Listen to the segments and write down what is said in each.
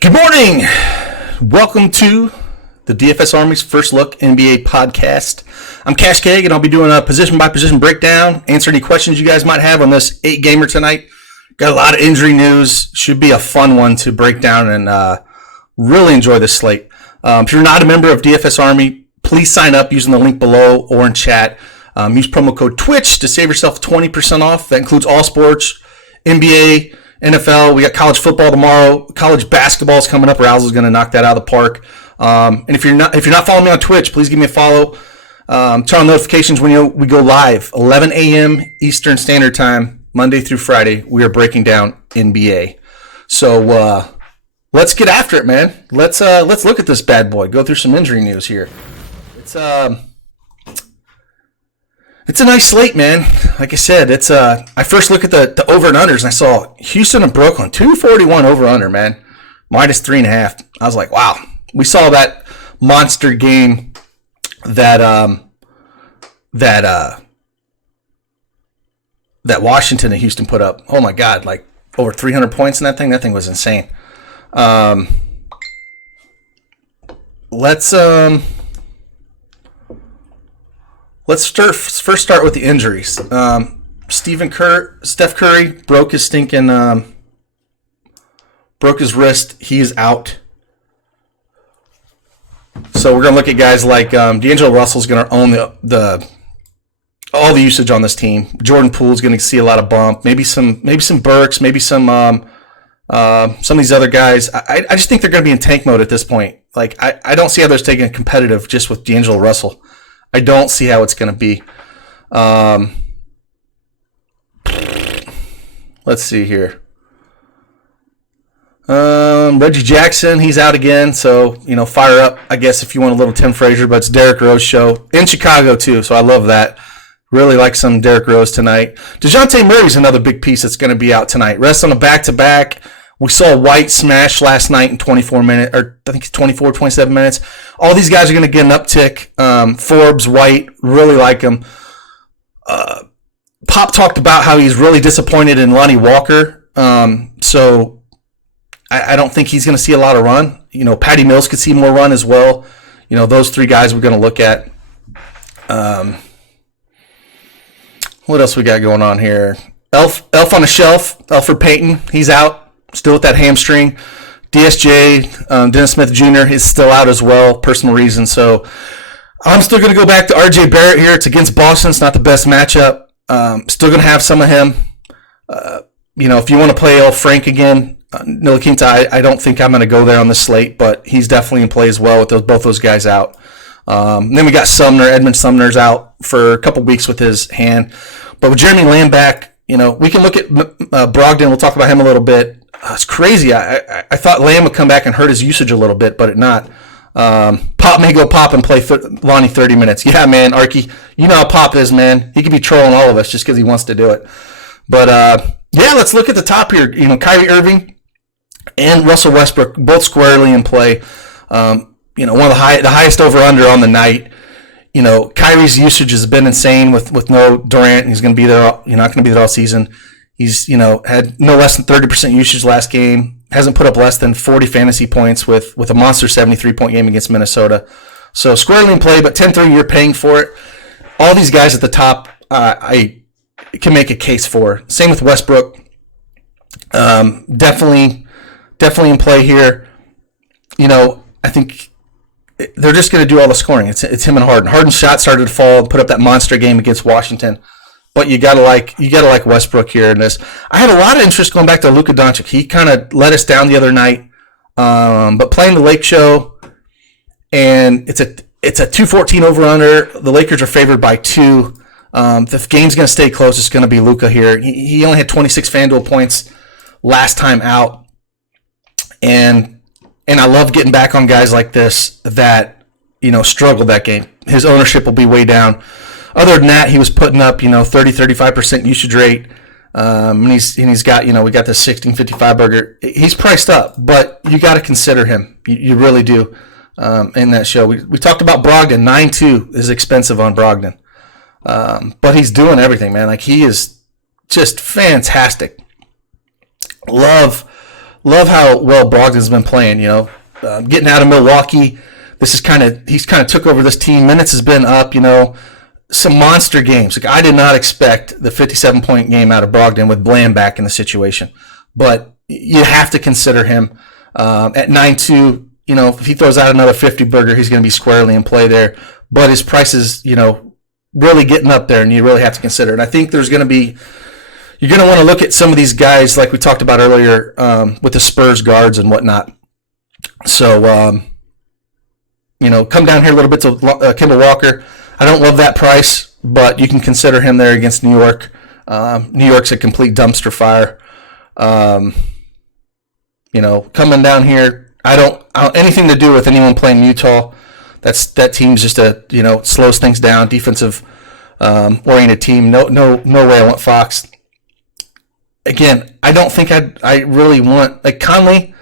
Good morning. Welcome to the DFS Army's First Look NBA podcast. I'm CashKeg, and I'll be doing a position-by-position breakdown, answer any questions you guys might have on this 8-gamer tonight. Got a lot of injury news. Should be a fun one to break down and really enjoy this slate. If you're not a member of DFS Army, please sign up using the link below or in chat. Use promo code TWITCH to save yourself 20% off. That includes all sports, NBA, NFL. We got college football tomorrow. College basketball is coming up. Rouse is going to knock that out of the park. And if you're not following me on Twitch, please give me a follow. Turn on notifications when we go live. 11 a.m. Eastern Standard Time, Monday through Friday. We are breaking down NBA. So let's get after it, man. Let's look at this bad boy. Go through some injury news here. It's a nice slate, man. Like I said, I first look at the over and unders, and I saw Houston and Brooklyn, 241 over under, man, minus 3.5. I was like, wow. We saw that monster game that Washington and Houston put up. Oh my God, like over 300 points in that thing. That thing was insane. Let's first start with the injuries. Steph Curry broke his wrist. He is out. So we're gonna look at guys like D'Angelo Russell's gonna own all the usage on this team. Jordan Poole's gonna see a lot of bump. Maybe some Burks. Maybe some of these other guys. I just think they're gonna be in tank mode at this point. Like I don't see how they're taking it competitive just with D'Angelo Russell. I don't see how it's going to be. Let's see here. Reggie Jackson, he's out again. So, fire up, I guess, if you want a little Tim Frazier. But it's Derrick Rose show. In Chicago, too. So I love that. Really like some Derrick Rose tonight. DeJounte Murray's another big piece that's going to be out tonight. Rest on a back-to-back. We saw White smash last night in 24 minutes, or I think it's 24, 27 minutes. All these guys are going to get an uptick. Forbes, White, really like him. Pop talked about how he's really disappointed in Lonnie Walker. So I don't think he's going to see a lot of run. Patty Mills could see more run as well. Those three guys we're going to look at. What else we got going on here? Elf on the shelf, Elfrid Payton, he's out. Still with that hamstring. DSJ, Dennis Smith Jr. is still out as well, personal reasons. So I'm still going to go back to RJ Barrett here. It's against Boston. It's not the best matchup. Still going to have some of him. If you want to play El Frank again, Ntilikina, I don't think I'm going to go there on the slate, but he's definitely in play as well with both those guys out. Then we got Sumner. Edmund Sumner's out for a couple weeks with his hand. But with Jeremy Lamb back, we can look at Brogdon. We'll talk about him a little bit. It's crazy. I thought Lamb would come back and hurt his usage a little bit, but it not. Pop may go Pop and play Lonnie 30 minutes. Yeah, man, Arky, you know how Pop is, man. He could be trolling all of us just because he wants to do it. But, let's look at the top here. Kyrie Irving and Russell Westbrook both squarely in play. One of the highest over-under on the night. Kyrie's usage has been insane with no Durant. He's going to be there. Not going to be there all season. He's, had no less than 30% usage last game. Hasn't put up less than 40 fantasy points with a monster 73-point game against Minnesota. So squarely in play, but 10-3, you're paying for it. All these guys at the top, I can make a case for. Same with Westbrook. Definitely in play here. I think they're just going to do all the scoring. It's him and Harden. Harden's shot started to fall, put up that monster game against Washington. But you gotta like Westbrook here in this. I had a lot of interest going back to Luka Doncic. He kind of let us down the other night, but playing the Lake Show, and it's a 214 over under. The Lakers are favored by 2. The game's gonna stay close. It's gonna be Luka here. He only had 26 FanDuel points last time out, and I love getting back on guys like this that struggled that game. His ownership will be way down. Other than that, he was putting up, 30-35% usage rate. And he's got, we got the 1655 burger. He's priced up, but you got to consider him. You really do in that show. We talked about Brogdon. 9.2 is expensive on Brogdon. But he's doing everything, man. Like, he is just fantastic. Love love how well Brogdon's been playing. Getting out of Milwaukee. He's kind of took over this team. Minutes has been up. Some monster games. Like, I did not expect the 57-point game out of Brogdon with Bland back in the situation, but you have to consider him at 9-2. If he throws out another 50 burger, he's going to be squarely in play there. But his price is, really getting up there, and you really have to consider it. And I think you're going to want to look at some of these guys like we talked about earlier with the Spurs guards and whatnot. So, come down here a little bit to Kemba Walker. I don't love that price, but you can consider him there against New York. New York's a complete dumpster fire. Coming down here, I don't anything to do with anyone playing Utah. That team's just slows things down. Defensive oriented team. No way I want Fox. Again, I don't think I really want, like, Conley.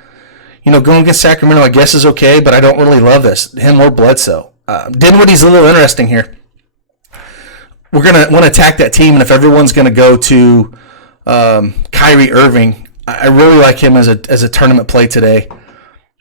Going against Sacramento, I guess, is okay, but I don't really love this. Him or Bledsoe. Dinwiddie's a little interesting here. We're going to want to attack that team, and if everyone's going to go to Kyrie Irving, I really like him as a tournament play today.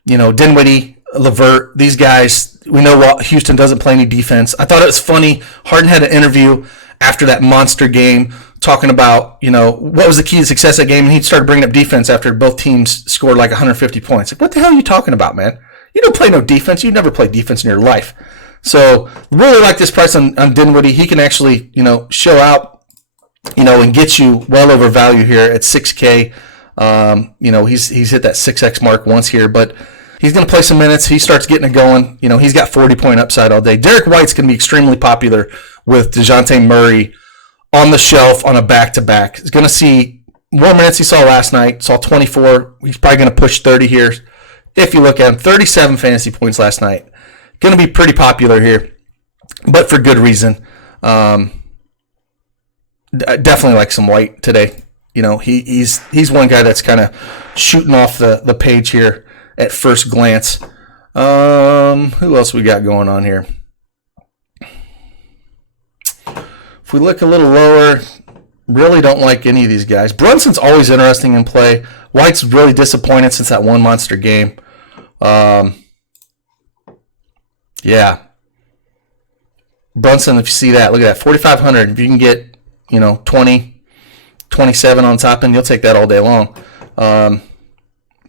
Dinwiddie, LeVert, these guys, we know Houston doesn't play any defense. I thought it was funny. Harden had an interview after that monster game talking about, what was the key to success of that game, and he started bringing up defense after both teams scored like 150 points. Like, what the hell are you talking about, man? You don't play no defense. You never played defense in your life. So really like this price on Dinwiddie. He can actually, show out, and get you well over value here at 6K. He's hit that 6X mark once here, but he's going to play some minutes. He starts getting it going. He's got 40-point upside all day. Derek White's going to be extremely popular with DeJounte Murray on the shelf on a back-to-back. He's going to see more minutes he saw last night. Saw 24. He's probably going to push 30 here. If you look at him, 37 fantasy points last night. Going to be pretty popular here, but for good reason. I definitely like some White today. He's one guy that's kind of shooting off the page here at first glance. Who else we got going on here? If we look a little lower, really don't like any of these guys. Brunson's always interesting in play. White's really disappointed since that one monster game. Yeah. Brunson, if you see that, look at that, 4,500. If you can get, 20, 27 on top, and you'll take that all day long. So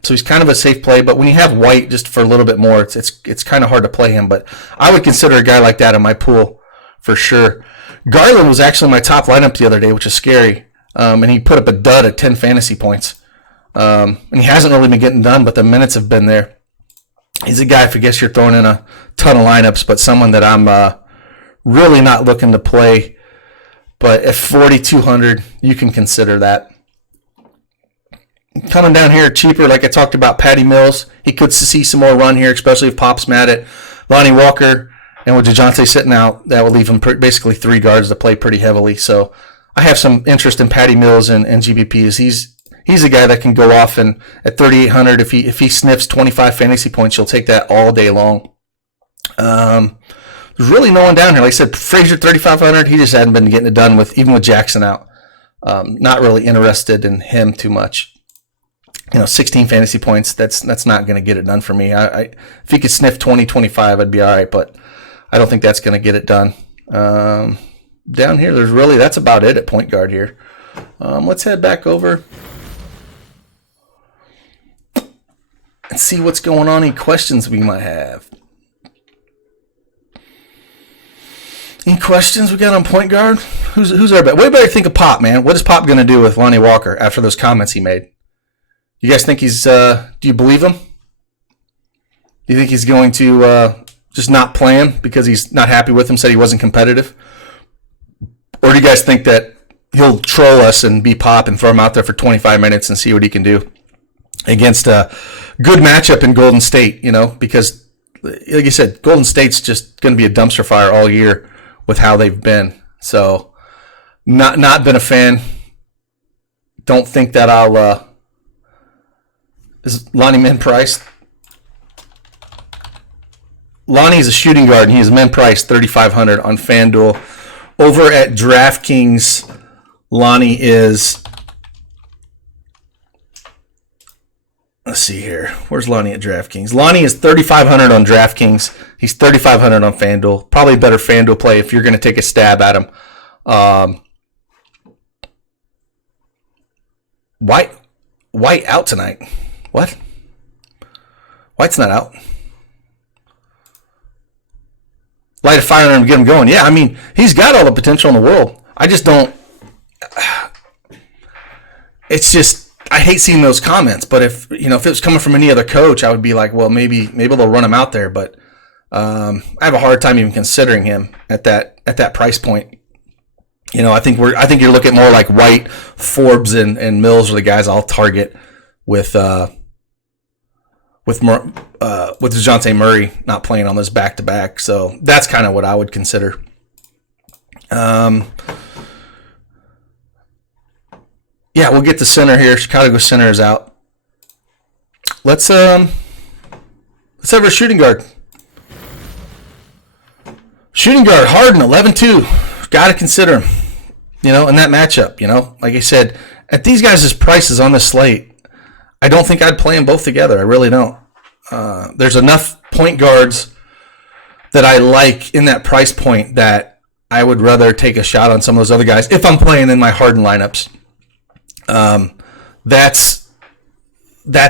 he's kind of a safe play, but when you have White just for a little bit more, it's kind of hard to play him. But I would consider a guy like that in my pool for sure. Garland was actually my top lineup the other day, which is scary. And he put up a dud at 10 fantasy points. And he hasn't really been getting done, but the minutes have been there. He's a guy, if I guess you're throwing in a ton of lineups, but someone that I'm really not looking to play. But at 4,200, you can consider that. Coming down here cheaper, like I talked about, Patty Mills. He could see some more run here, especially if Pop's mad at Lonnie Walker. And with DeJounte sitting out, that would leave him basically three guards to play pretty heavily. So I have some interest in Patty Mills and GBPs. He's a guy that can go off, and at 3,800, if he sniffs 25 fantasy points, you'll take that all day long. There's really no one down here. Like I said, Frazier 3,500. He just hadn't been getting it done even with Jackson out. Not really interested in him too much. 16 fantasy points. That's not going to get it done for me. If he could sniff 20, 25, I'd be all right. But I don't think that's going to get it done. Down here, that's about it at point guard here. Let's head back over and see what's going on. Any questions we might have? Any questions we got on point guard? Who's our bet? What do you think of Pop, man? What is Pop going to do with Lonnie Walker after those comments he made? You guys think he's? Do you believe him? Do you think he's going to just not play him because he's not happy with him? Said he wasn't competitive, or do you guys think that he'll troll us and be Pop and throw him out there for 25 minutes and see what he can do against a good matchup in Golden State? Because like you said, Golden State's just going to be a dumpster fire all year with how they've been. So, not been a fan. Don't think that I'll. Is Lonnie min priced? Lonnie's a shooting guard, and he is min priced 3,500 on FanDuel. Over at DraftKings, Lonnie is let's see here. Where's Lonnie at DraftKings? Lonnie is 3,500 on DraftKings. He's 3,500 on FanDuel. Probably a better FanDuel play if you're going to take a stab at him. White out tonight. What? White's not out. Light a fire on him and get him going. Yeah, I mean, he's got all the potential in the world. I just don't. It's just, I hate seeing those comments. But if it was coming from any other coach, I would be like, well, maybe they'll run him out there. But I have a hard time even considering him at that price point. I think you're looking more like White, Forbes, and Mills are the guys I'll target with DeJounte Murray not playing on those back-to-back. So that's kind of what I would consider. Yeah, we'll get the center here. Chicago center is out. Let's have our shooting guard. Shooting guard, Harden, 11-2. Got to consider him, in that matchup. Like I said, at these guys' prices on this slate, I don't think I'd play them both together. I really don't. There's enough point guards that I like in that price point that I would rather take a shot on some of those other guys if I'm playing in my Harden lineups. That's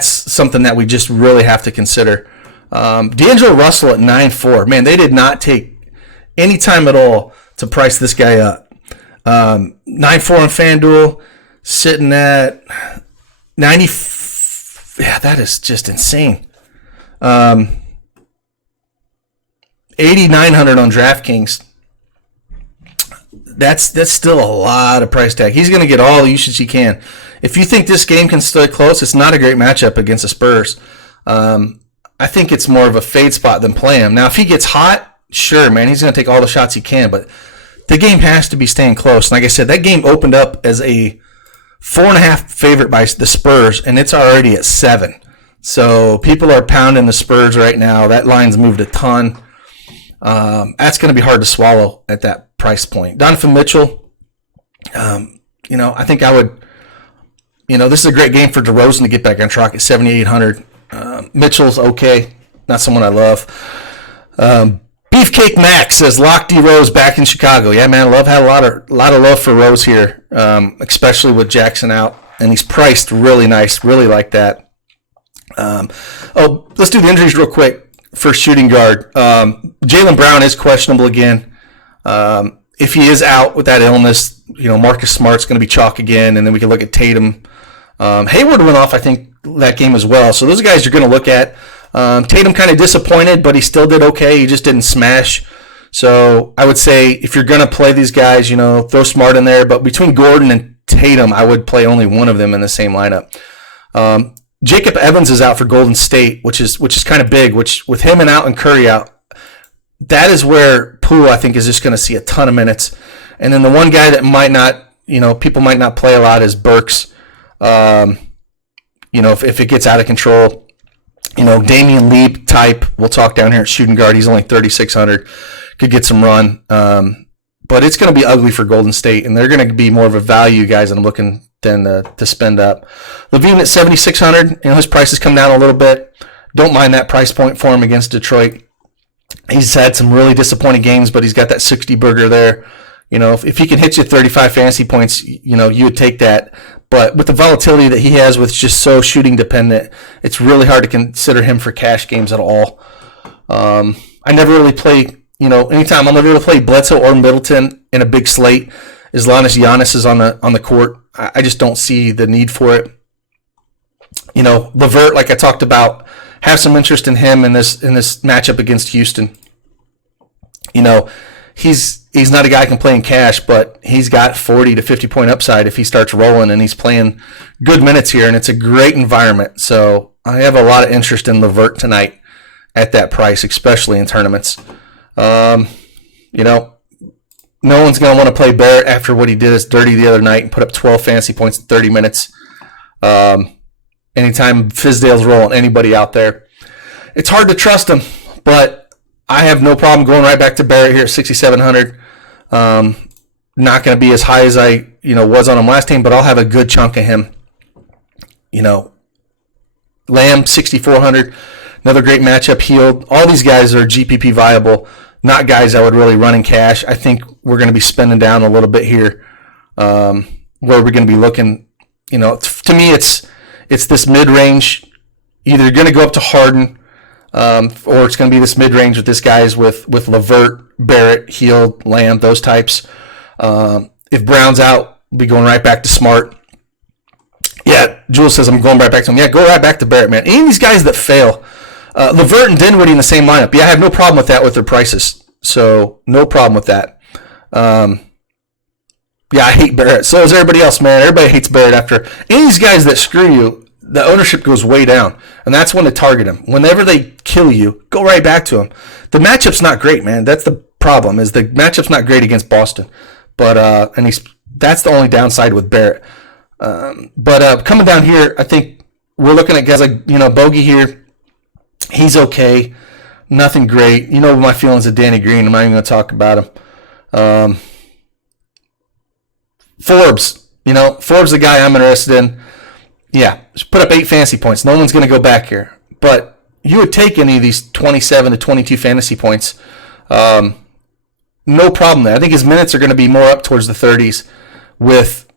something that we just really have to consider. D'Angelo Russell at 9-4. Man, they did not take any time at all to price this guy up. 9-4 on FanDuel, sitting at 90. Yeah, that is just insane. 8,900 on DraftKings. That's still a lot of price tag. He's going to get all the usage he can. If you think this game can stay close, it's not a great matchup against the Spurs. I think it's more of a fade spot than play him. Now, if he gets hot, sure, man, he's going to take all the shots he can, but the game has to be staying close. Like I said, that game opened up as a 4.5 favorite by the Spurs, and it's already at 7. So people are pounding the Spurs right now. That line's moved a ton. That's going to be hard to swallow at that price point. Donovan Mitchell, I think I would, this is a great game for DeRozan to get back on track at 7,800. Mitchell's okay. Not someone I love. Beefcake Max says, lock D Rose back in Chicago. Yeah, man, had a lot of love for Rose here, especially with Jackson out. And he's priced really nice. Really like that. Let's do the injuries real quick for shooting guard. Jaylen Brown is questionable again. If he is out with that illness, Marcus Smart's going to be chalk again, and then we can look at Tatum. Hayward went off, I think, that game as well. So those guys you're going to look at. Tatum kind of disappointed, but he still did okay. He just didn't smash. So I would say if you're going to play these guys, throw Smart in there. But between Gordon and Tatum, I would play only one of them in the same lineup. Jacob Evans is out for Golden State, which is kind of big. Which with him and out and Curry out, that is where Poole I think is just going to see a ton of minutes. And then the one guy that might not, people might not play a lot is Burks. If it gets out of control. Damian Leap type, we'll talk down here at shooting guard. He's only 3,600. Could get some run. But it's going to be ugly for Golden State, and they're going to be more of a value guys that I'm looking than to spend up. Levine at 7,600. His price has come down a little bit. Don't mind that price point for him against Detroit. He's had some really disappointing games, but he's got that 60 burger there. If he can hit you 35 fantasy points, you would take that. But with the volatility that he has with just so shooting dependent, it's really hard to consider him for cash games at all. I never really play, anytime I'm never going to play Bledsoe or Middleton in a big slate as long as Giannis is on the court. I just don't see the need for it. LeVert, like I talked about, have some interest in him in this matchup against Houston. He's not a guy who can play in cash, but he's got 40 to 50 point upside if he starts rolling, and he's playing good minutes here, and it's a great environment. So I have a lot of interest in LeVert tonight at that price, especially in tournaments. No one's going to want to play Barrett after what he did us dirty the other night and put up 12 fantasy points in 30 minutes. Anytime Fizdale's rolling anybody out there, it's hard to trust him, but I have no problem going right back to Barrett here at 6,700. Not going to be as high as I was on him last time, but I'll have a good chunk of him, Lamb 6,400, another great matchup. Healed. All these guys are GPP viable, not guys I would really run in cash. I think we're going to be spending down a little bit here, where we're going to be looking. To me, it's this mid range. Either going to go up to Harden, or it's going to be this mid range with this guys with LeVert, Barrett, Hield, Lamb, those types. If Brown's out, we'll be going right back to Smart. Yeah, Jules says I'm going right back to him. Yeah, go right back to Barrett, man. Any of these guys that fail, LeVert and Dinwiddie in the same lineup. Yeah, I have no problem with that with their prices. So no problem with that. Yeah, I hate Barrett. So does everybody else, man. Everybody hates Barrett after. Any of these guys that screw you, the ownership goes way down. And that's when to target him. Whenever they kill you, go right back to him. The matchup's not great, man. That's the problem, is the matchup's not great against Boston. But that's the only downside with Barrett. But coming down here, I think we're looking at guys like, Bogey here. He's okay. Nothing great. You know my feelings of Danny Green. I'm not even going to talk about him. Forbes. Forbes the guy I'm interested in. Yeah, just put up 8 fantasy points. No one's going to go back here. But you would take any of these 27 to 22 fantasy points. No problem there. I think his minutes are going to be more up towards the 30s with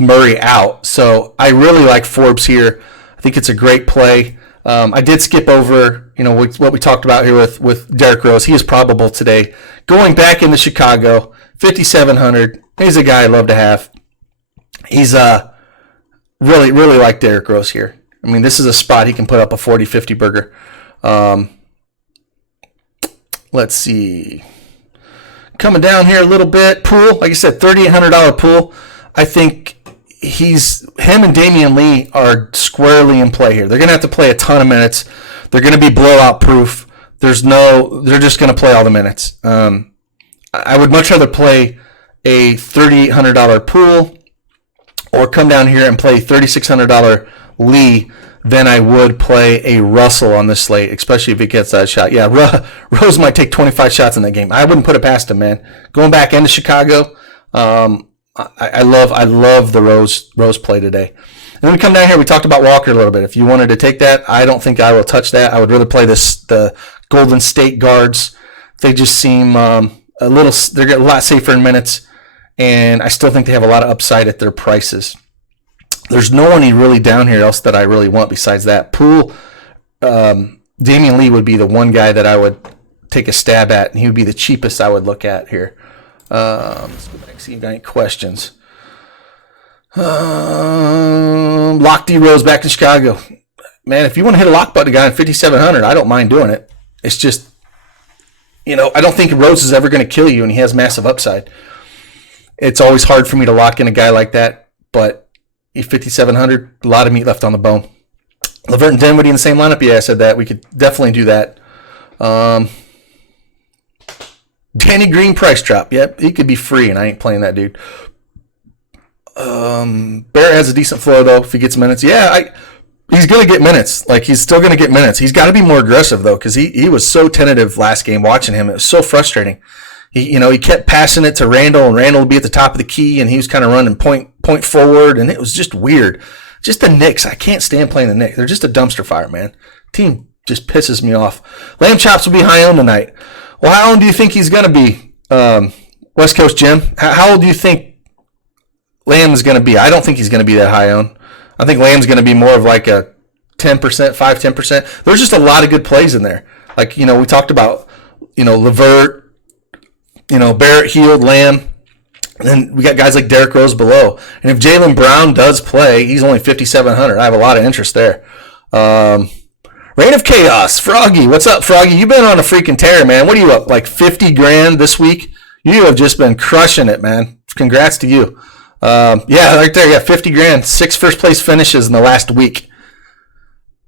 Murray out. So I really like Forbes here. I think it's a great play. I did skip over, what we talked about here with Derrick Rose. He is probable today. Going back into Chicago, 5,700. He's a guy I love to have. He's really, really like Derrick Rose here. I mean, this is a spot he can put up a 40-50 burger. Let's see. Coming down here a little bit. Pool, like I said, $3,800 pool. I think him and Damian Lee are squarely in play here. They're going to have to play a ton of minutes. They're going to be blowout proof. They're just going to play all the minutes. I would much rather play a $3,800 pool or come down here and play $3,600 Lee than I would play a Russell on this slate, especially if he gets that shot. Yeah, Rose might take 25 shots in that game. I wouldn't put it past him, man. Going back into Chicago, I love the Rose play today. And then we come down here. We talked about Walker a little bit. If you wanted to take that, I don't think I will touch that. I would rather play the Golden State guards. They just seem they're getting a lot safer in minutes, and I still think they have a lot of upside at their prices. There's no one really down here else that I really want besides that. Poole, Damian Lee would be the one guy that I would take a stab at, and he would be the cheapest I would look at here. Let's go back and see if you've got any questions. Lock D Rose back in Chicago. Man, if you want to hit a lock button guy in 5,700, I don't mind doing it. It's just, I don't think Rose is ever going to kill you, and he has massive upside. It's always hard for me to lock in a guy like that, but 5,700, a lot of meat left on the bone. LeVert and Dinwiddie in the same lineup? Yeah, I said that. We could definitely do that. Danny Green price drop. Yep, he could be free, and I ain't playing that dude. Barrett has a decent floor, though, if he gets minutes. Yeah, he's going to get minutes. He's still going to get minutes. He's got to be more aggressive, though, because he was so tentative last game watching him. It was so frustrating. He kept passing it to Randall, and Randall would be at the top of the key, and he was kind of running point forward, and it was just weird. Just the Knicks. I can't stand playing the Knicks. They're just a dumpster fire, man. Team just pisses me off. Lamb Chops will be high owned tonight. Well, how old do you think he's going to be? West Coast Jim, how old do you think Lamb is going to be? I don't think he's going to be that high owned. I think Lamb's going to be more of like a 10%, 5-10%. There's just a lot of good plays in there. We talked about, LeVert, Barrett, Hield, Lamb. And then we got guys like Derrick Rose below. And if Jaylen Brown does play, he's only 5,700. I have a lot of interest there. Reign of Chaos, Froggy. What's up, Froggy? You've been on a freaking tear, man. What are you up, like 50 grand this week? You have just been crushing it, man. Congrats to you. Yeah, right there. Yeah, 50 grand. 6 first place finishes in the last week.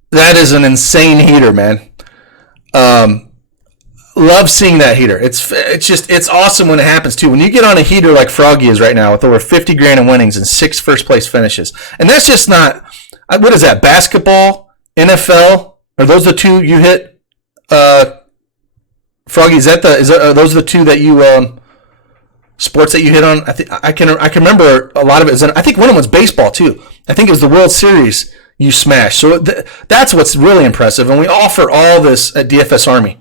That is an insane heater, man. Love seeing that heater. It's awesome when it happens too. When you get on a heater like Froggy is right now with over 50 grand in winnings and 6 first place finishes, and that's just not. What is that? Basketball, NFL? Are those the two you hit? Froggy, are those the two that you sports that you hit on? I can remember a lot of it. I think one of them was baseball too. I think it was the World Series. you smash. So that's what's really impressive. And we offer all this at DFS Army.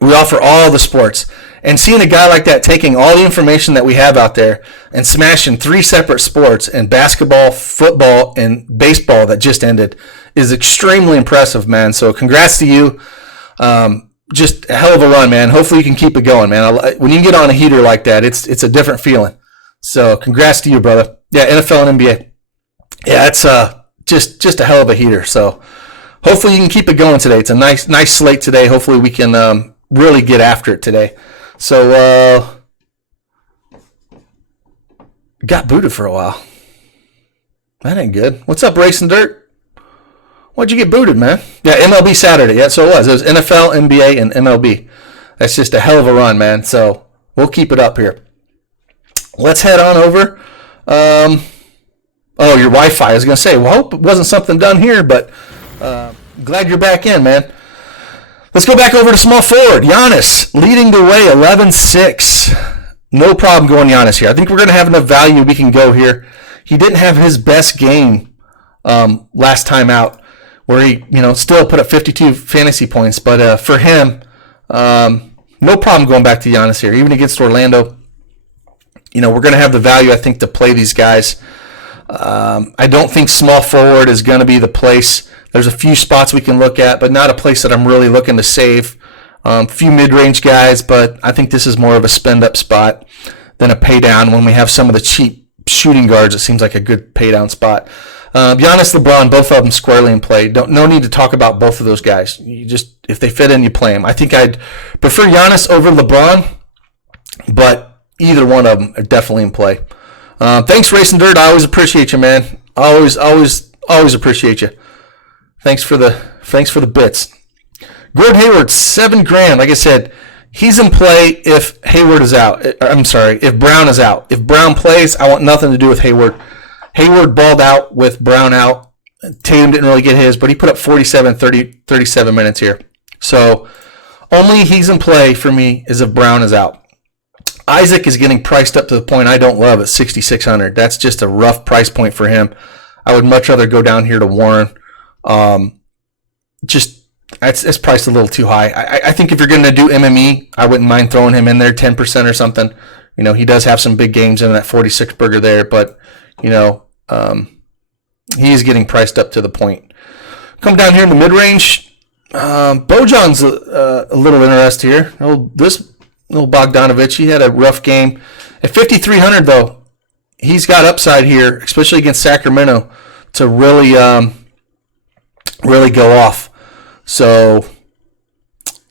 We offer all the sports. And seeing a guy like that taking all the information that we have out there and smashing 3 separate sports and basketball, football, and baseball that just ended is extremely impressive, man. So congrats to you. Just a hell of a run, man. Hopefully you can keep it going, man. When you get on a heater like that, it's a different feeling. So congrats to you, brother. Yeah, NFL and NBA. Yeah, it's just a hell of a heater. So hopefully you can keep it going today. It's a nice slate today. Hopefully we can really get after it today. So got booted for a while. That ain't good. What's up, Racing Dirt? Why'd you get booted, man? Yeah, MLB Saturday. Yeah, so it was. It was NFL, NBA, and MLB. That's just a hell of a run, man. So we'll keep it up here. Let's head on over. Oh, your Wi-Fi. I was going to say, well, I hope it wasn't something done here, but glad you're back in, man. Let's go back over to small forward. Giannis leading the way, 11-6. No problem going Giannis here. I think we're going to have enough value we can go here. He didn't have his best game last time out, where he still put up 52 fantasy points. But for him, no problem going back to Giannis here, even against Orlando. We're going to have the value, I think, to play these guys. I don't think small forward is going to be the place. There's a few spots we can look at, but not a place that I'm really looking to save. A few mid-range guys, but I think this is more of a spend-up spot than a pay-down. When we have some of the cheap shooting guards, it seems like a good pay-down spot. Giannis, LeBron, both of them squarely in play. No need to talk about both of those guys. You just, if they fit in, you play them. I think I'd prefer Giannis over LeBron, but either one of them are definitely in play. Thanks, Racing Dirt. I always appreciate you, man. Always appreciate you. Thanks for the bits. Gordon Hayward, $7,000. Like I said, he's in play if Hayward is out. If Brown is out. If Brown plays, I want nothing to do with Hayward. Hayward balled out with Brown out. Tatum didn't really get his, but he put up 37 minutes here. So only he's in play for me is if Brown is out. Isaac is getting priced up to the point I don't love at $6,600. That's just a rough price point for him. I would much rather go down here to Warren. It's priced a little too high. I think if you're going to do MME, I wouldn't mind throwing him in there 10% or something. He does have some big games in that 46 burger there, but he's getting priced up to the point. Come down here in the mid-range. Bojan's a little interest here. This little Bogdanovich, he had a rough game. At 5,300 though, he's got upside here, especially against Sacramento, to really go off. So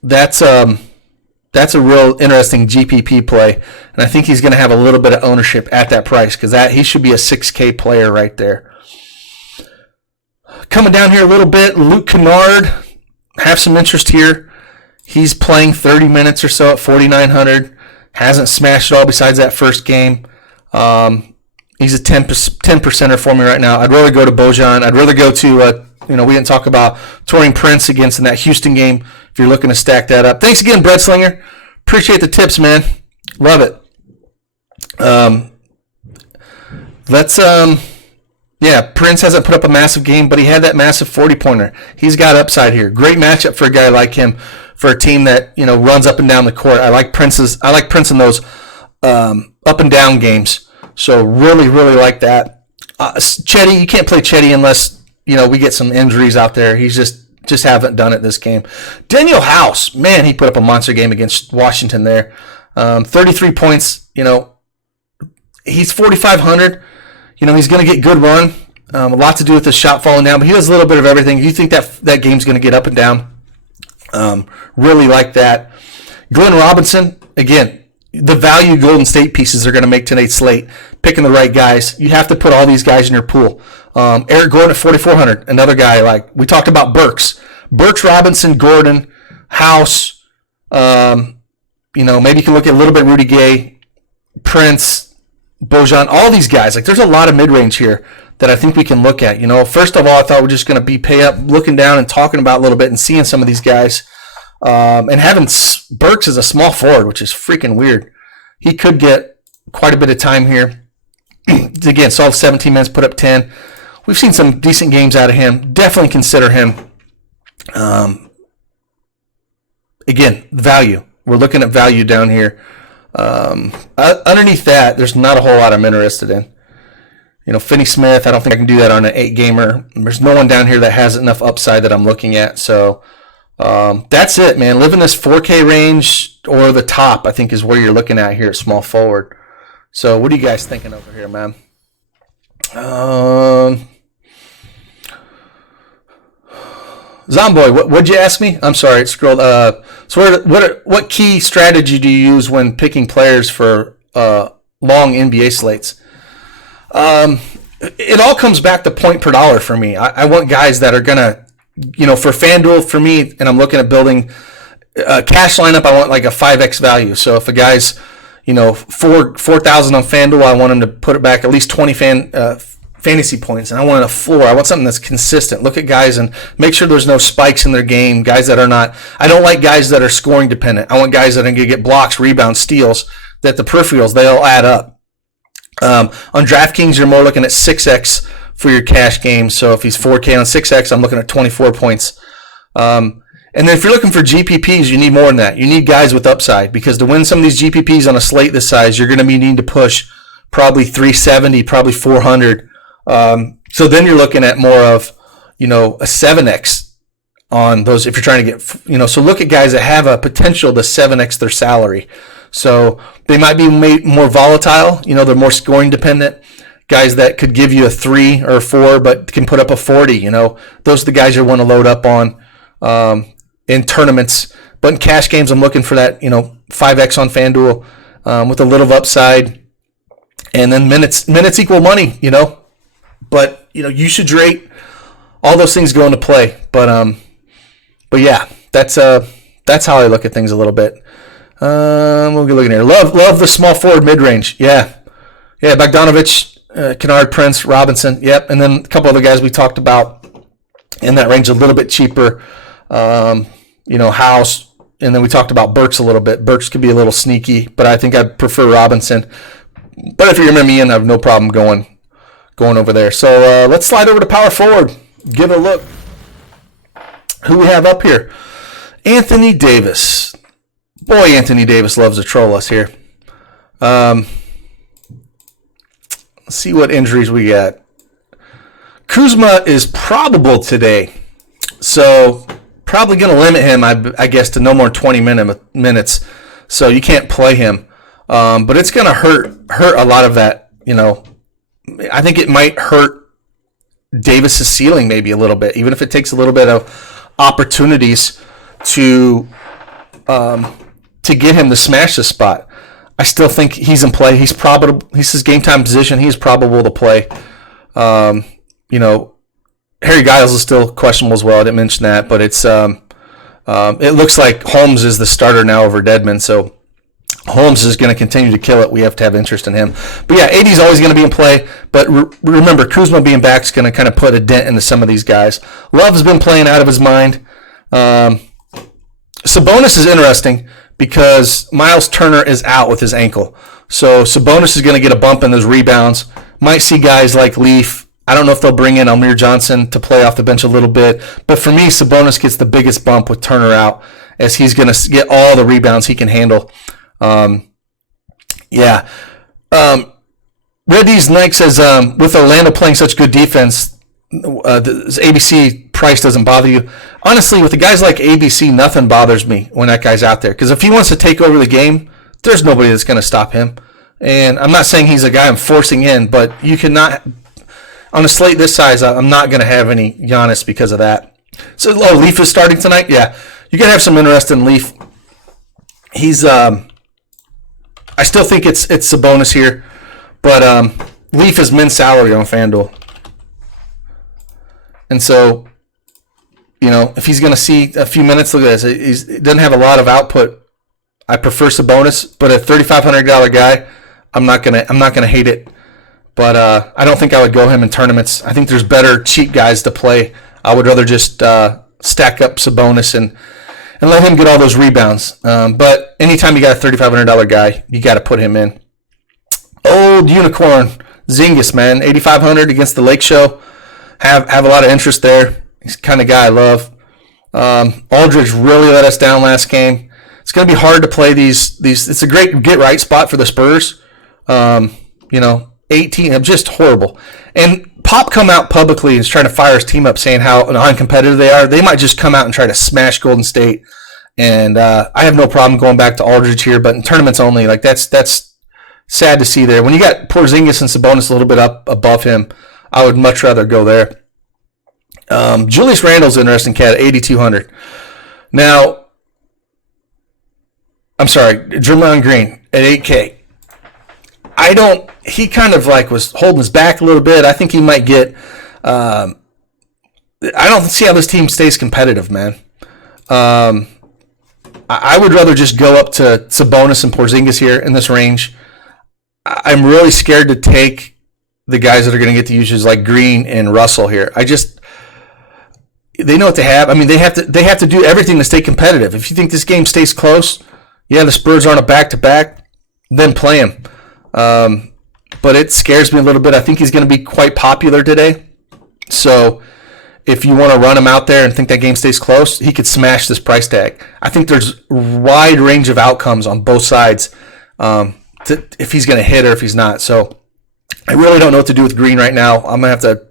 that's a real interesting GPP play, and I think he's going to have a little bit of ownership at that price because he should be a 6K player right there. Coming down here a little bit, Luke Kennard, have some interest here. He's playing 30 minutes or so at 4,900. Hasn't smashed at all besides that first game. He's a 10%er for me right now. I'd rather go to Bojan. I'd rather go to, we didn't talk about Taurean Prince against in that Houston game if you're looking to stack that up. Thanks again, Bread Slinger. Appreciate the tips, man. Love it. Prince hasn't put up a massive game, but he had that massive 40-pointer. He's got upside here. Great matchup for a guy like him, for a team that runs up and down the court. I like Prince in those up and down games. So really, really like that. Chetty, you can't play Chetty unless we get some injuries out there. He's just haven't done it this game. Daniel House, man, he put up a monster game against Washington there. 33 points. He's 4,500. He's going to get good run. A lot to do with his shot falling down, but he does a little bit of everything. You think that game's going to get up and down? Really like that. Glenn Robinson, again, the value Golden State pieces are going to make tonight's slate. Picking the right guys. You have to put all these guys in your pool. Eric Gordon at 4,400. Another guy like we talked about Burks, Robinson, Gordon, House. Maybe you can look at a little bit Rudy Gay, Prince, Bojan, all these guys. Like there's a lot of mid-range here that I think we can look at. First of all, I thought we're just going to be pay up, looking down and talking about a little bit and seeing some of these guys. And having Burks as a small forward, which is freaking weird. He could get quite a bit of time here. Again, solved 17 minutes, put up 10. we've seen some decent games out of him. Definitely consider him. Again, value. We're looking at value down here. Underneath that, there's not a whole lot I'm interested in. Finney Smith, I don't think I can do that on an 8-gamer. There's no one down here that has enough upside that I'm looking at. So that's it, man. Live in this 4K range or the top, I think, is where you're looking at here at small forward. So what are you guys thinking over here, man? Zomboy, what'd you ask me? I'm sorry, it scrolled. So what key strategy do you use when picking players for long NBA slates? It all comes back to point per dollar for me. I want guys that are gonna, for FanDuel for me, and I'm looking at building a cash lineup. I want like a 5x value. So if a guy's 4,000 on FanDuel, I want him to put it back at least 20 fantasy points, and I want a floor. I want something that's consistent. Look at guys and make sure there's no spikes in their game. Guys that are not. I don't like guys that are scoring dependent. I want guys that are going to get blocks, rebounds, steals. That the peripherals, they all add up. On DraftKings, you're more looking at 6x for your cash game. So if he's 4K on 6x, I'm looking at 24 points. And then if you're looking for GPPs, you need more than that. You need guys with upside, because to win some of these GPPs on a slate this size, you're going to need to push probably 370, probably 400. So then you're looking at more of, a 7x on those if you're trying to get, so look at guys that have a potential to 7x their salary. So they might be made more volatile. They're more scoring dependent. Guys that could give you a 3 or a 4, but can put up a 40. Those are the guys you want to load up on in tournaments. But in cash games, I'm looking for that, 5x on FanDuel with a little upside. And then minutes equal money, But, usage rate, all those things go into play. But yeah, that's how I look at things a little bit. We'll be looking here. Love the small forward mid-range. Yeah, Bogdanovich, Kennard, Prince, Robinson. Yep, and then a couple other guys we talked about in that range, a little bit cheaper. House, and then we talked about Burks a little bit. Burks could be a little sneaky, but I think I prefer Robinson. But if you remember me, I have no problem going over there. So let's slide over to power forward. Give it a look. Who we have up here? Anthony Davis. Boy, Anthony Davis loves to troll us here. Let's see what injuries we got. Kuzma is probable today, so probably going to limit him, I guess, to no more than 20 minutes. So you can't play him. But it's going to hurt a lot of that. I think it might hurt Davis's ceiling maybe a little bit, even if it takes a little bit of opportunities to get him to smash the spot. I still think he's in play. He's probable. He's his game time position. He's probable to play. Harry Giles is still questionable as well. I didn't mention that, but it's it looks like Holmes is the starter now over Dedmon. So Holmes is going to continue to kill it. We have to have interest in him. But yeah, AD is always going to be in play. But remember, Kuzma being back is going to kind of put a dent into some of these guys. Love's been playing out of his mind. Sabonis is interesting because Miles Turner is out with his ankle. So Sabonis is going to get a bump in those rebounds. Might see guys like Leaf. I don't know if they'll bring in Amir Johnson to play off the bench a little bit. But for me, Sabonis gets the biggest bump with Turner out, as he's going to get all the rebounds he can handle. Reddy's Nike says, with Orlando playing such good defense, this ABC price doesn't bother you. Honestly, with the guys like ABC, nothing bothers me when that guy's out there. Because if he wants to take over the game, there's nobody that's going to stop him. And I'm not saying he's a guy I'm forcing in, but you cannot, on a slate this size, I'm not going to have any Giannis because of that. So, Leaf is starting tonight? Yeah. You got to have some interest in Leaf. He's, I still think it's Sabonis here, but Leaf is min salary on FanDuel. And so, if he's going to see a few minutes, look at this. He doesn't have a lot of output. I prefer Sabonis, but a $3,500 guy, I'm not gonna hate it. But I don't think I would go him in tournaments. I think there's better cheap guys to play. I would rather just stack up Sabonis and let him get all those rebounds. But anytime you got a $3,500 guy, you got to put him in. Old Unicorn, Zingis, man, 8,500 against the Lake Show. have a lot of interest there. He's the kind of guy I love. Aldridge really let us down last game. It's going to be hard to play these. It's a great get-right spot for the Spurs. 18, just horrible. And Pop come out publicly and is trying to fire his team up saying how uncompetitive they are. They might just come out and try to smash Golden State. And I have no problem going back to Aldridge here, but in tournaments only, like that's sad to see there. When you got Porzingis and Sabonis a little bit up above him, I would much rather go there. Julius Randle's an interesting cat at 8,200. Now, I'm sorry, Draymond Green at 8K. He kind of like was holding his back a little bit. I think he might get, I don't see how this team stays competitive, man. I would rather just go up to Sabonis and Porzingis here in this range. I'm really scared to take the guys that are going to get the uses like Green and Russell here. They know what they have. I mean, they have to do everything to stay competitive. If you think this game stays close, the Spurs aren't a back-to-back, then play him. But it scares me a little bit. I think he's going to be quite popular today. So if you want to run him out there and think that game stays close, he could smash this price tag. I think there's a wide range of outcomes on both sides if he's going to hit or if he's not. So I really don't know what to do with Green right now. I'm going to have to,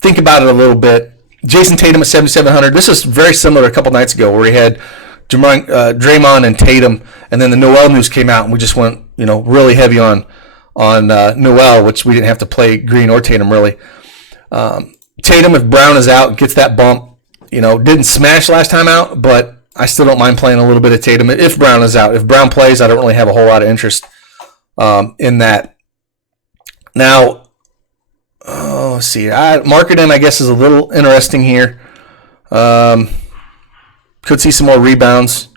think about it a little bit. Jason Tatum at 7,700. This is very similar to a couple nights ago where he had Draymond and Tatum, and then the Noel news came out, and we just went, really heavy on Noel, which we didn't have to play Green or Tatum really. Tatum, if Brown is out, gets that bump. Didn't smash last time out, but I still don't mind playing a little bit of Tatum if Brown is out. If Brown plays, I don't really have a whole lot of interest in that. Now, let's see. Marketing, I guess, is a little interesting here. Could see some more rebounds.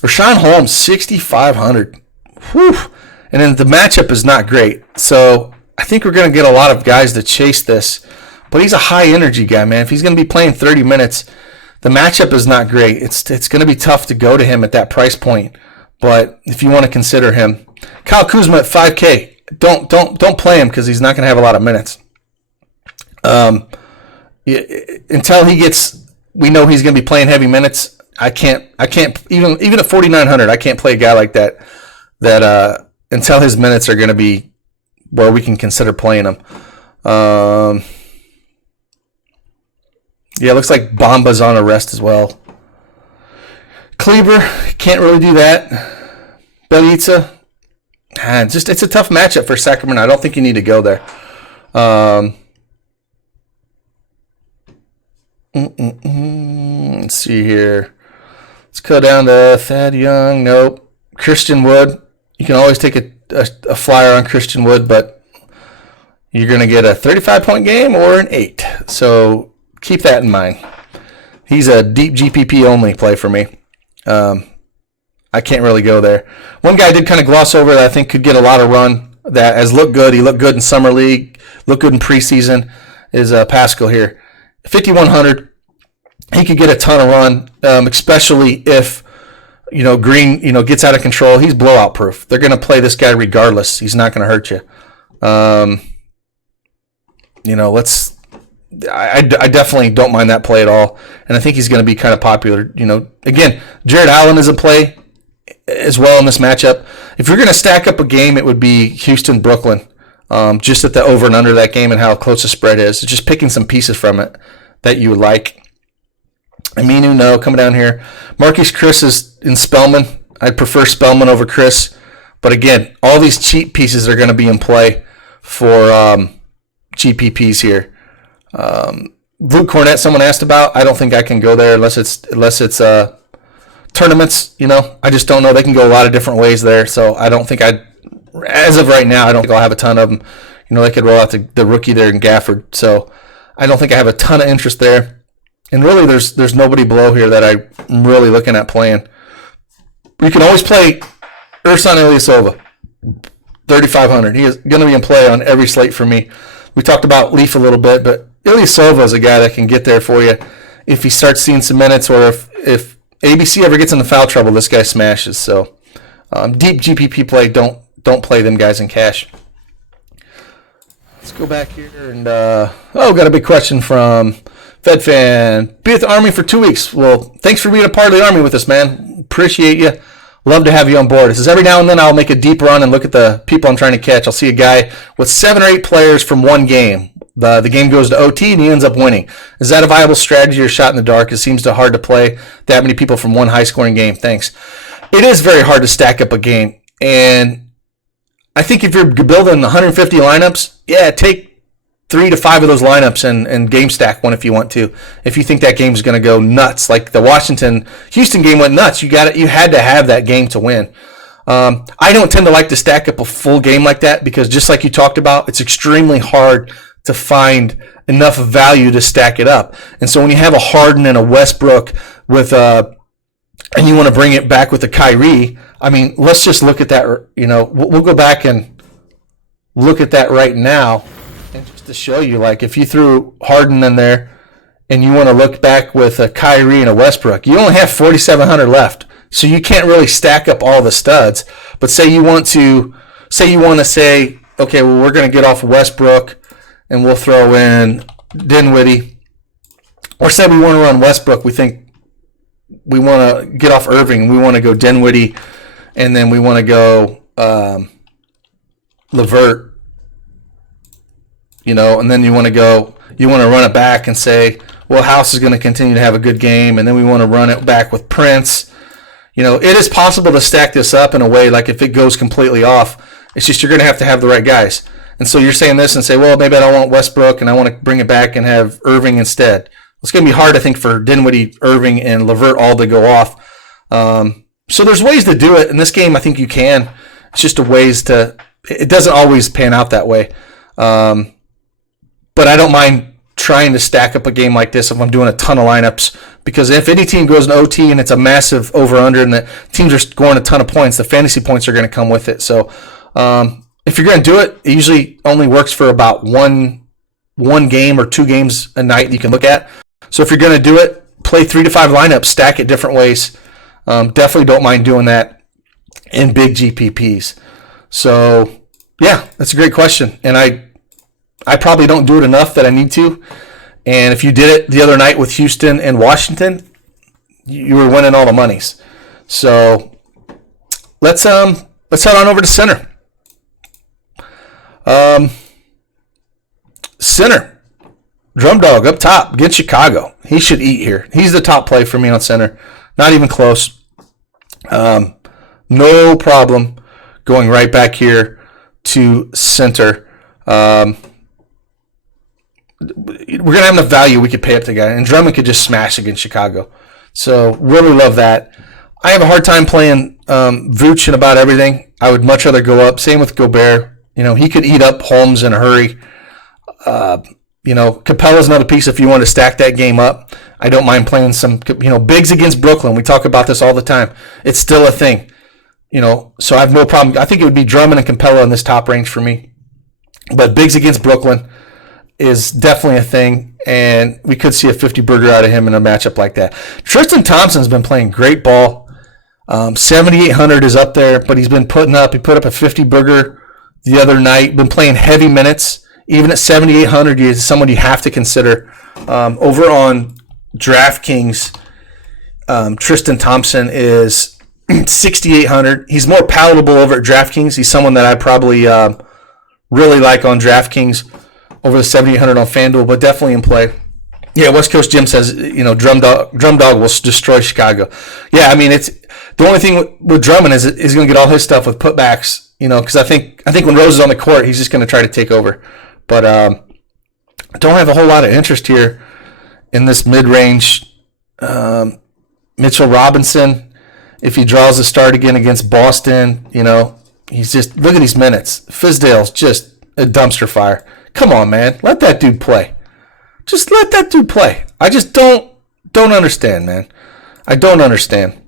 Rashawn Holmes, 6,500. Whew. And then the matchup is not great. So I think we're going to get a lot of guys to chase this. But he's a high-energy guy, man. If he's going to be playing 30 minutes, the matchup is not great. It's going to be tough to go to him at that price point. But if you want to consider him. Kyle Kuzma at 5K. Don't play him because he's not going to have a lot of minutes. Until he gets, we know he's going to be playing heavy minutes. I can't even at 4,900. I can't play a guy like that until his minutes are going to be where we can consider playing him. It looks like Bamba's on a rest as well. Kleber can't really do that. Bjelica. It's a tough matchup for Sacramento. I don't think you need to go there. Let's see here. Let's go down to Thad Young. Nope. Christian Wood. You can always take a flyer on Christian Wood, but you're going to get a 35-point game or an 8. So keep that in mind. He's a deep GPP only play for me. I can't really go there. One guy I did kind of gloss over that I think could get a lot of run that has looked good. He looked good in Summer League, looked good in preseason, is Pascal here. 5,100. He could get a ton of run, especially if Green gets out of control. He's blowout proof. They're going to play this guy regardless. He's not going to hurt you. I definitely don't mind that play at all, and I think he's going to be kind of popular. Again, Jared Allen is a play as well in this matchup. If you're going to stack up a game, it would be Houston-Brooklyn, just at the over and under that game and how close the spread is. It's just picking some pieces from it that you would like. Aminu, no, coming down here. Marquise Chris is in Spellman. I'd prefer Spellman over Chris. But again, all these cheap pieces are going to be in play for GPPs here. Luke Cornett, someone asked about. I don't think I can go there unless it's tournaments. I just don't know. They can go a lot of different ways there. So I don't think as of right now, I don't think I'll have a ton of them. They could roll out the rookie there in Gafford. So I don't think I have a ton of interest there. And really, there's nobody below here that I'm really looking at playing. You can always play Ersan Ilyasova, 3,500. He is going to be in play on every slate for me. We talked about Leaf a little bit, but Ilyasova is a guy that can get there for you if he starts seeing some minutes, or if ABC ever gets into foul trouble, this guy smashes. So deep GPP play, don't play them guys in cash. Let's go back here and got a big question from Fed Fan. Be with the Army for 2 weeks. Well, thanks for being a part of the Army with us, man. Appreciate you. Love to have you on board. It says every now and then I'll make a deep run and look at the people I'm trying to catch. I'll see a guy with 7 or 8 players from one game. The game goes to OT and he ends up winning. Is that a viable strategy or shot in the dark? It seems hard to play that many people from one high-scoring game. Thanks. It is very hard to stack up a game, and I think if you're building 150 lineups, take 3 to 5 of those lineups and game stack one if you want to. If you think that game is going to go nuts, like the Houston game went nuts, you had to have that game to win. I don't tend to like to stack up a full game like that because just like you talked about, it's extremely hard to find enough value to stack it up. And so when you have a Harden and a Westbrook and you want to bring it back with a Kyrie, I mean, let's just look at that. We'll go back and look at that right now, and just to show you, like, if you threw Harden in there, and you want to look back with a Kyrie and a Westbrook, you only have 4,700 left, so you can't really stack up all the studs. But say you want to say, okay, well, we're going to get off Westbrook, and we'll throw in Dinwiddie, or say we want to run Westbrook, we think we want to get off Irving, we want to go Dinwiddie. And then we want to go LeVert, and then you want to run it back and say, well, House is going to continue to have a good game, and then we want to run it back with Prince. It is possible to stack this up in a way, like if it goes completely off, it's just you're going to have the right guys. And so you're saying this and say, well, maybe I don't want Westbrook, and I want to bring it back and have Irving instead. It's going to be hard, I think, for Dinwiddie, Irving, and LeVert all to go off. So there's ways to do it. In this game, I think you can. It's just it doesn't always pan out that way. But I don't mind trying to stack up a game like this if I'm doing a ton of lineups, because if any team goes in OT and it's a massive over-under and the teams are scoring a ton of points, the fantasy points are going to come with it. So if you're going to do it, it usually only works for about one game or 2 games a night you can look at. So if you're going to do it, play 3 to 5 lineups, stack it different ways. Definitely don't mind doing that in big GPPs. So, yeah, that's a great question. And I probably don't do it enough that I need to. And if you did it the other night with Houston and Washington, you were winning all the monies. So, let's head on over to center. Center. Drum Dog up top against Chicago. He should eat here. He's the top play for me on center. Not even close. No problem going right back here to center. We're going to have enough value we could pay up the guy. And Drummond could just smash against Chicago. So really love that. I have a hard time playing Vooch in about everything. I would much rather go up. Same with Gobert. He could eat up Holmes in a hurry. Capella's another piece if you want to stack that game up. I don't mind playing some, bigs against Brooklyn. We talk about this all the time. It's still a thing, so I have no problem. I think it would be Drummond and Capella in this top range for me. But bigs against Brooklyn is definitely a thing, and we could see a 50-burger out of him in a matchup like that. Tristan Thompson's been playing great ball. 7,800 is up there, but he's been he put up a 50-burger the other night, been playing heavy minutes. Even at 7,800, he's someone you have to consider. Over on DraftKings, Tristan Thompson is 6,800. He's more palatable over at DraftKings. He's someone that I probably really like on DraftKings over the 7,800 on FanDuel, but definitely in play. Yeah, West Coast Jim says, Drum Dog will destroy Chicago. Yeah, I mean, it's the only thing with Drummond is he's going to get all his stuff with putbacks, because I think when Rose is on the court, he's just going to try to take over. But I don't have a whole lot of interest here in this mid-range. Mitchell Robinson, if he draws a start again against Boston, he's just, look at these minutes. Fizdale's just a dumpster fire. Come on, man. Let that dude play. Just let that dude play. I just don't understand, man. I don't understand.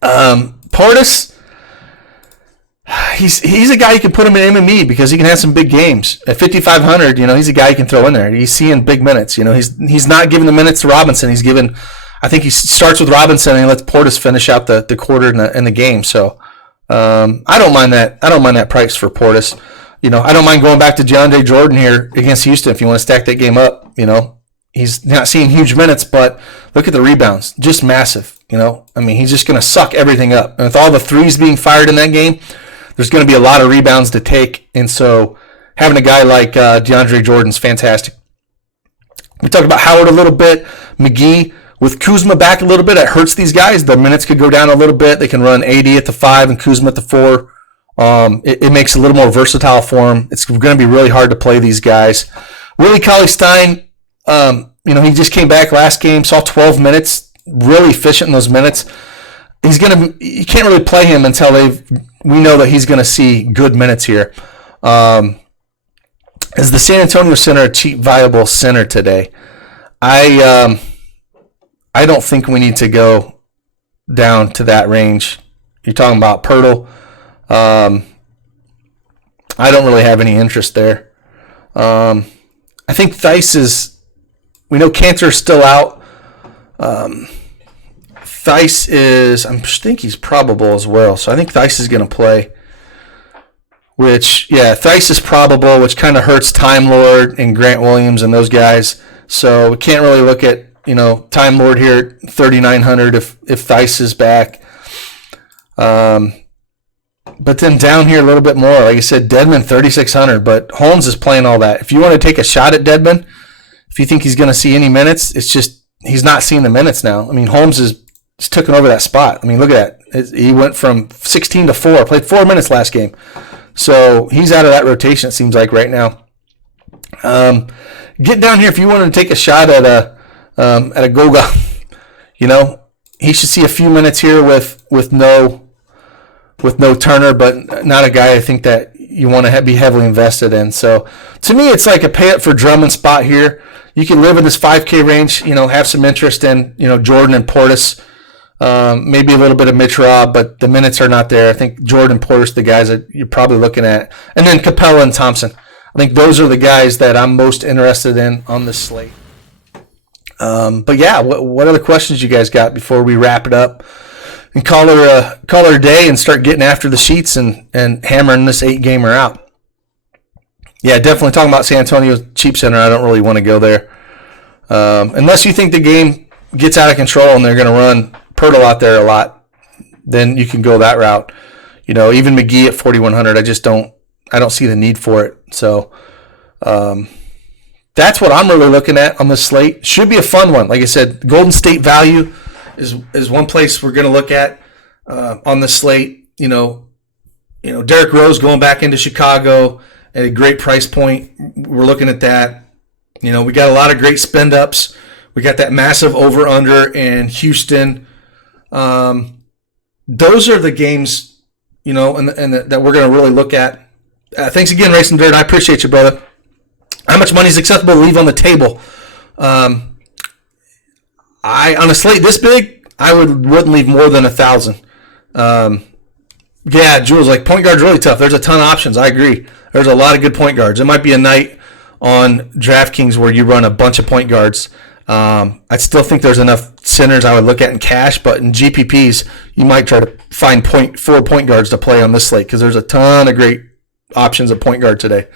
Portis, he's a guy you can put him in MME because he can have some big games. At 5,500, he's a guy you can throw in there. He's seeing big minutes. He's not giving the minutes to Robinson. I think he starts with Robinson and he lets Portis finish out the quarter in the game. So I don't mind that. I don't mind that price for Portis. I don't mind going back to DeAndre Jordan here against Houston if you want to stack that game up. He's not seeing huge minutes, but look at the rebounds, just massive. He's just going to suck everything up. And with all the threes being fired in that game, there's going to be a lot of rebounds to take. And so having a guy like DeAndre Jordan's fantastic. We talked about Howard a little bit, McGee. With Kuzma back a little bit, it hurts these guys. The minutes could go down a little bit. They can run AD at the 5 and Kuzma at the 4. It makes it a little more versatile for them. It's going to be really hard to play these guys. Willie Cauley-Stein, he just came back last game, saw 12 minutes, really efficient in those minutes. You can't really play him until we know that he's going to see good minutes here. Is the San Antonio center a cheap, viable center today? I don't think we need to go down to that range. You're talking about Pirtle. I don't really have any interest there. I think Theis we know Cantor's still out. Theis I think he's probable as well. So I think Theis is going to play. Theis is probable, which kind of hurts Time Lord and Grant Williams and those guys. So we can't really look at, Time Lord here, 3,900 if Theis is back. But then down here a little bit more, like I said, Dedmon 3,600, but Holmes is playing all that. If you want to take a shot at Dedmon, if you think he's going to see any minutes, it's just he's not seeing the minutes now. Holmes is taken over that spot. Look at that. He went from 16 to 4, played 4 minutes last game. So he's out of that rotation, it seems like, right now. Get down here if you wanted to take a shot at a Goga. He should see a few minutes here with no Turner, but not a guy I think that you want to be heavily invested in. So to me, it's like a pay up for Drummond spot here. You can live in this 5K range, have some interest in, Jordan and Portis, maybe a little bit of Mitch Robb, but the minutes are not there. I think Jordan and Portis, the guys that you're probably looking at. And then Capella and Thompson. I think those are the guys that I'm most interested in on this slate. But yeah, what other questions you guys got before we wrap it up and call it a day and start getting after the sheets and hammering this 8-gamer out? Yeah, definitely talking about San Antonio's cheap center. I don't really want to go there. Unless you think the game gets out of control and they're going to run Pirtle out there a lot, then you can go that route. Even McGee at 4,100, I don't see the need for it. So that's what I'm really looking at on this slate. Should be a fun one. Like I said, Golden State value is one place we're going to look at on the slate. Derrick Rose going back into Chicago at a great price point. We're looking at that. We got a lot of great spend ups. We got that massive over under in Houston. Those are the games, that we're going to really look at. Thanks again, Racing Dirt. I appreciate you, brother. How much money is acceptable to leave on the table? On a slate this big, I wouldn't leave more than 1,000. Yeah, Jules, like point guard's really tough. There's a ton of options. I agree. There's a lot of good point guards. It might be a night on DraftKings where you run a bunch of point guards. I still think there's enough centers I would look at in cash, but in GPPs, you might try to find 4 point guards to play on this slate because there's a ton of great options at point guard today.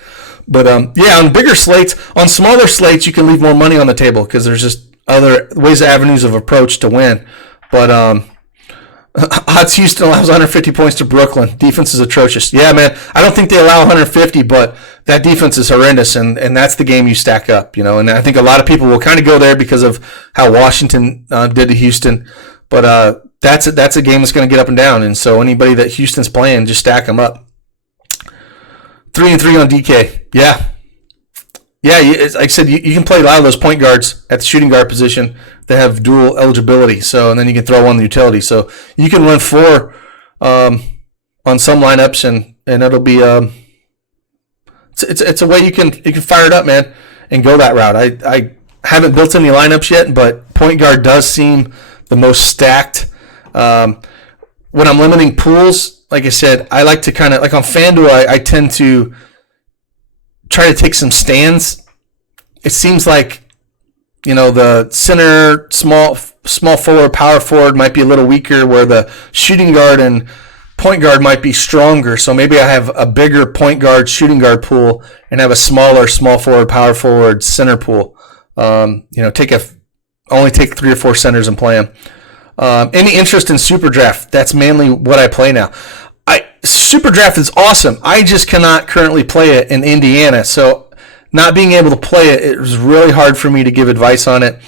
But yeah, on bigger slates, on smaller slates, you can leave more money on the table because there's just other avenues of approach to win. But Odds Houston allows 150 points to Brooklyn. Defense is atrocious. Yeah, man, I don't think they allow 150, but that defense is horrendous, and that's the game you stack up, And I think a lot of people will kind of go there because of how Washington did to Houston. But that's a game that's going to get up and down, and so anybody that Houston's playing, just stack them up. 3-3 on DK. Yeah. Yeah, like I said, you can play a lot of those point guards at the shooting guard position that have dual eligibility. So, and then you can throw one the utility. So you can run 4 on some lineups, and it'll be it's a way you can fire it up, man, and go that route. I haven't built any lineups yet, but point guard does seem the most stacked. When I'm limiting pools, like I said, I like to kind of like on FanDuel, I tend to try to take some stands. It seems like, the center, small forward, power forward might be a little weaker, where the shooting guard and point guard might be stronger. So maybe I have a bigger point guard, shooting guard pool, and have a smaller small forward, power forward, center pool. Only take 3 or 4 centers and play them. Any interest in Super Draft? That's mainly what I play now. Super Draft is awesome. I just cannot currently play it in Indiana, so not being able to play it, it was really hard for me to give advice on it.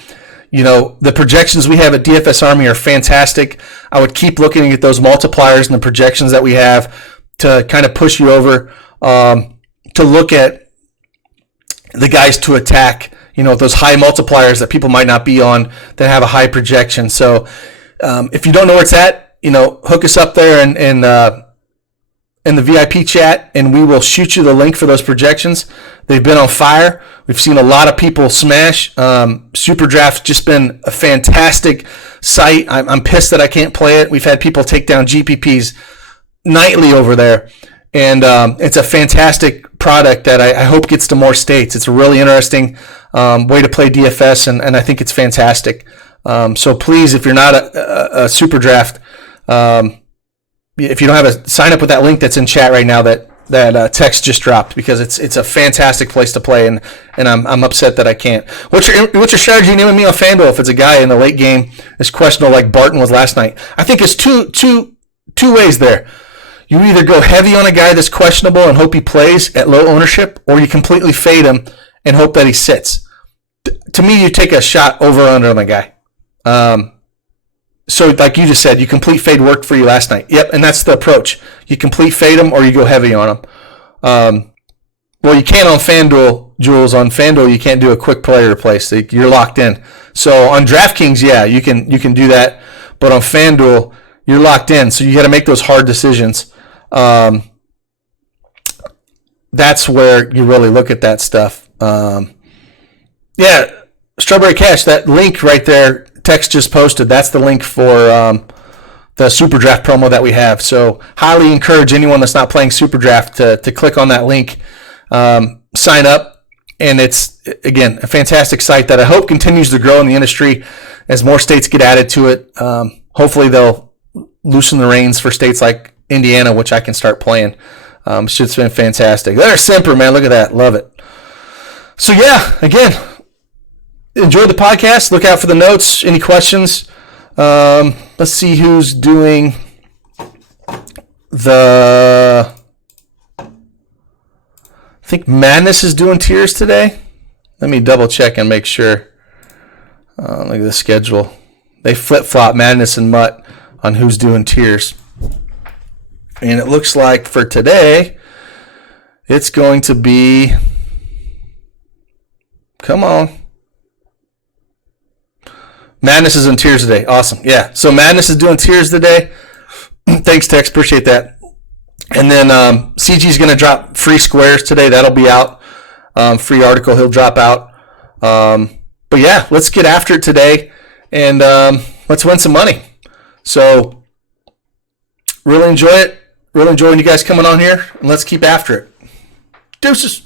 The projections we have at DFS Army are fantastic. I would keep looking at those multipliers and the projections that we have to kind of push you over, to look at the guys to attack, those high multipliers that people might not be on that have a high projection. So if you don't know where it's at, hook us up there in the VIP chat, and we will shoot you the link for those projections. They've been on fire. We've seen a lot of people smash. Super Draft's just been a fantastic site. I'm pissed that I can't play it. We've had people take down GPPs nightly over there, and it's a fantastic product that I hope gets to more states. It's a really interesting way to play DFS, and I think it's fantastic. So please, if you're not a Super Draft, if you don't have sign up with that link that's in chat right now that text just dropped, because it's a fantastic place to play, and I'm upset that I can't. What's your strategy naming me on FanDuel if it's a guy in the late game is questionable like Barton was last night? I think it's two ways there. You either go heavy on a guy that's questionable and hope he plays at low ownership, or you completely fade him and hope that he sits. To me, you take a shot over or under on the guy. So like you just said, you complete fade worked for you last night. Yep, and that's the approach. You complete fade them or you go heavy on them. Well, you can't on FanDuel, Jules. On FanDuel, you can't do a quick player replace. You're locked in. So on DraftKings, yeah, you can do that. But on FanDuel, you're locked in. So you got to make those hard decisions. That's where you really look at that stuff. Yeah, Strawberry Cash, that link right there, text just posted, that's the link for the Super Draft promo that we have. So highly encourage anyone that's not playing Super Draft to click on that link, sign up, and it's, again, a fantastic site that I hope continues to grow in the industry as more states get added to it. Hopefully they'll loosen the reins for states like Indiana, which I can start playing. It's just been fantastic. There's Semper, man. Look at that. Love it. So, yeah, again, enjoy the podcast. Look out for the notes. Any questions? Let's see who's doing I think Madness is doing tiers today. Let me double check and make sure. Look at the schedule. They flip-flop Madness and Mutt on who's doing tiers. And it looks like for today, it's going to be, come on, Madness is in tiers today. Awesome. Yeah. So Madness is doing tiers today. Thanks, Tex. Appreciate that. And then CG is going to drop free squares today. That'll be out. Free article he'll drop out. But yeah, let's get after it today, and let's win some money. So really enjoy it. Really enjoying you guys coming on here, and let's keep after it. Deuces.